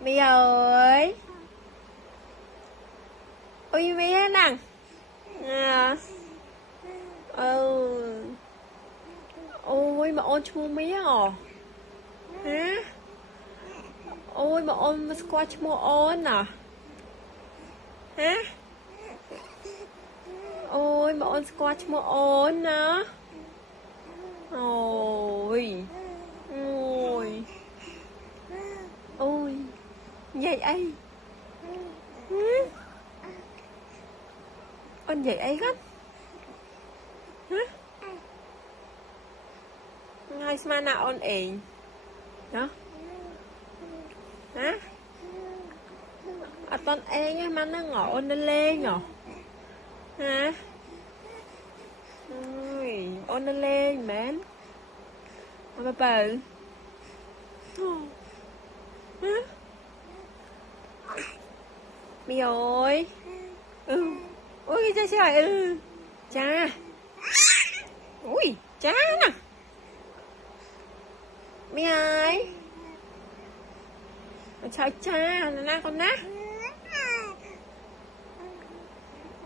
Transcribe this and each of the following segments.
Mày ơi. Ôi mẹ nè. À. Ừ. Ôi mà ôn chung mía à. Hả? Ôi mà ôn mà qua chung ôn à. Hả? Ôi mà ôn qua chung ôn á. Ôi. Ôi. Ôi. Vậy ấy. Ôn vậy ấy gắt. Hả? Ngay mà nào ôn ế. Đó. Hả? À con e nhá mà nó ngỏ ôn lên nhở. Hả? Ôi, ôn lên mến. Bà bà. Hả? Mì ơi. Ừ. Ui cha trời ừ. Cha. Ui cha nè. Mì ơi. Trời cha nè con ná.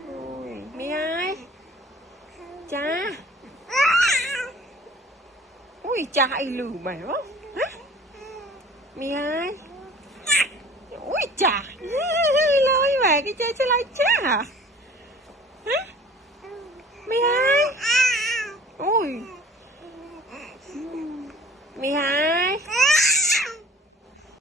Ui mì ơi. Cha. Ui cha ai lù mày quá. Mì ơi. Ui cha. Lôi mày cái chơi sẽ lại cha hả? Hả? Mì ơi. Ui. Mì ơi.